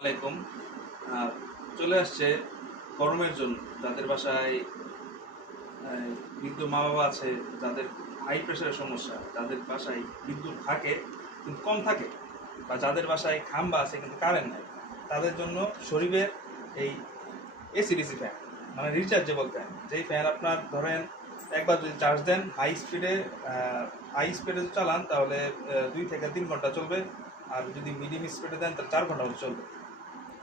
আলাইকুম। চলে আসছে গরমের জন্য যাদের বাসায় বৃদ্ধ মা বাবা আছে, যাদের হাই প্রেশারের সমস্যা, যাদের বাসায় বিদ্যুৎ থাকে কিন্তু কম থাকে, বা যাদের বাসায় খাম্বা আছে কিন্তু কারেন্ট নাই, তাদের জন্য শরীফের এই এসিডিসি ফ্যান, মানে রিচার্জেবল ফ্যান। যেই ফ্যান আপনার ধরেন একবার যদি চার্জ দেন হাই স্পিডে চালান তাহলে 2 থেকে 3 ঘন্টা চলবে, আর যদি মিডিয়াম স্পিডে দেন তাহলে 4 ঘন্টা মতো চলবে,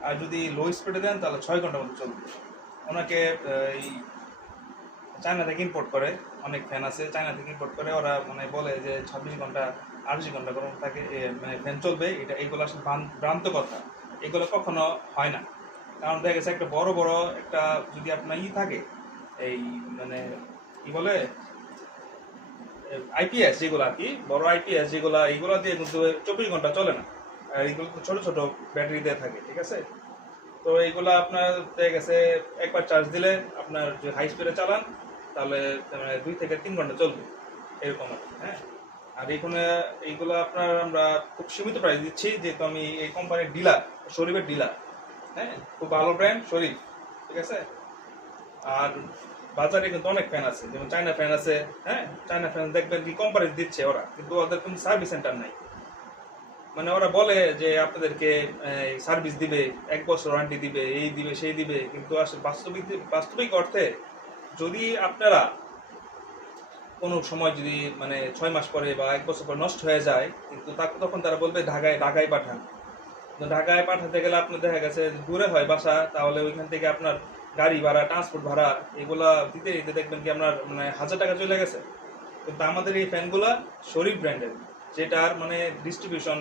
আর যদি লো স্পিডে দেন তাহলে 6 ঘন্টার মতো চলবে। ওনাকে এই চায়না থেকে ইম্পোর্ট করে, অনেক ফ্যান আছে চায়না থেকে ইম্পোর্ট করে, ওরা মানে বলে যে 26 ঘন্টা 28 ঘন্টা গরম থাকে মানে ফ্যান চলবে। এগুলো আসলে ভ্রান্ত কথা, এগুলো কখনো হয় না। কারণ দেখা গেছে একটা বড় বড় একটা যদি আপনার থাকে এই মানে কি বলে আইপিএস, যেগুলো আর কি বড় আইপিএস যেগুলো, এইগুলো দিয়ে কিন্তু 24 ঘন্টা চলে না। আর এইগুলো তো ছোট ছোট ব্যাটারি দিয়ে থাকে, ঠিক আছে। তো এইগুলো আপনার দেখা গেছে একবার চার্জ দিলে আপনার যে হাই স্পিডে চালান তাহলে 2 থেকে 3 ঘন্টা চলবে, এরকম আর কি। হ্যাঁ, আর এইগুলো আপনার আমরা খুব সীমিত প্রাইস দিচ্ছি, যেহেতু আমি এই কোম্পানির ডিলার, শরীফের ডিলার। হ্যাঁ, খুব ভালো ব্র্যান্ড শরীফ, ঠিক আছে। আর বাজারে কিন্তু অনেক ফ্যান আছে, যেমন চায়না ফ্যান আছে। হ্যাঁ, চায়না ফ্যান দেখবেন কি কম প্রাইস দিচ্ছে ওরা, কিন্তু ওদের কোনো সার্ভিস সেন্টার নাই। মানে ওরা বলে যে আপনাদেরকে সার্ভিস দিবে, 1 বছর ওয়ারেন্টি দিবে, এই দিবে সেই দিবে, কিন্তু আসলে বাস্তবিক অর্থে যদি আপনারা কোনো সময় যদি মানে 6 মাস পরে বা 1 বছর পরে নষ্ট হয়ে যায়, কিন্তু তখন তারা বলবে ঢাকায় পাঠান। তো ঢাকায় পাঠাতে গেলে আপনার দেখা গেছে দূরে হয় বাসা, তাহলে ওইখান থেকে আপনার গাড়ি ভাড়া, ট্রান্সপোর্ট ভাড়া, এগুলা দিতে দিতে দেখবেন কি আপনার মানে 1000 টাকা চলে গেছে। কিন্তু আমাদের এই ফ্যানগুলা শরীফ ব্র্যান্ডের, যেটার মানে ডিস্ট্রিবিউশন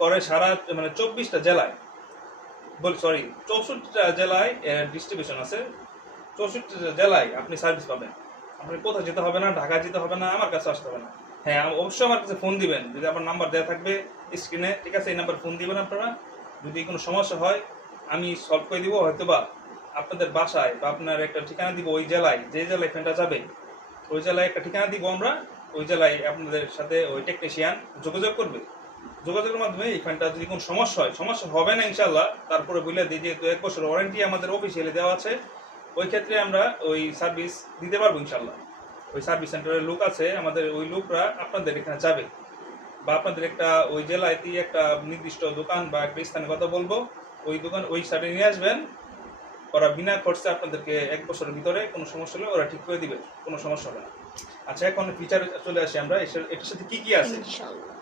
করে সারা মানে 24টা জেলায়, সরি 64টা জেলায় ডিস্ট্রিবিউশন আছে। 64টা জেলায় আপনি সার্ভিস পাবেন। আপনি কোথাও যেতে হবে না, ঢাকা যেতে হবে না, আমার কাছে আসতে হবে না। হ্যাঁ, অবশ্যই আমার কাছে ফোন দিবেন, যদি আমার নাম্বার দেওয়া থাকবে স্ক্রিনে, ঠিক আছে, এই নাম্বার ফোন দিবেন আপনারা। যদি কোনো সমস্যা হয় আমি সলভ করে দিব, হয়তোবা আপনাদের বাসায় বা আপনার একটা ঠিকানা দিব, ওই জেলায় যে জেলায় ফ্যানটা যাবে ওই জেলায় একটা ঠিকানা দিব আমরা, ওই জেলায় আপনাদের সাথে ওই টেকনিশিয়ান যোগাযোগ করবে। যোগাযোগের মাধ্যমে এই ফ্যানটা যদি কোনো সমস্যা হবে না ইনশাল্লাহ, তারপরে বলে দিই যেহেতু 1 বছর ওয়ারেন্টি আমাদের অফিসিয়ালি দেওয়া আছে, ওই ক্ষেত্রে আমরা ওই সার্ভিস দিতে পারবো ইনশাল্লাহ। ওই সার্ভিস সেন্টারের লোক আছে আমাদের, ওই লোকরা আপনাদের এখানে যাবে, বা আপনাদের একটা ওই জেলায় একটা নির্দিষ্ট দোকান বা একটা স্থানের কথা বলবো, ওই দোকান ওই সাইডে নিয়ে আসবেন। ওরা বিনা খরচে আপনাদেরকে 1 বছরের ভিতরে কোনো সমস্যা হলে ওরা ঠিক করে দিবে, কোনো সমস্যা হবে না। আচ্ছা, এখন ফিচার চলে আসি আমরা, এটার সাথে কি কি আছে। ইনশাআল্লাহ।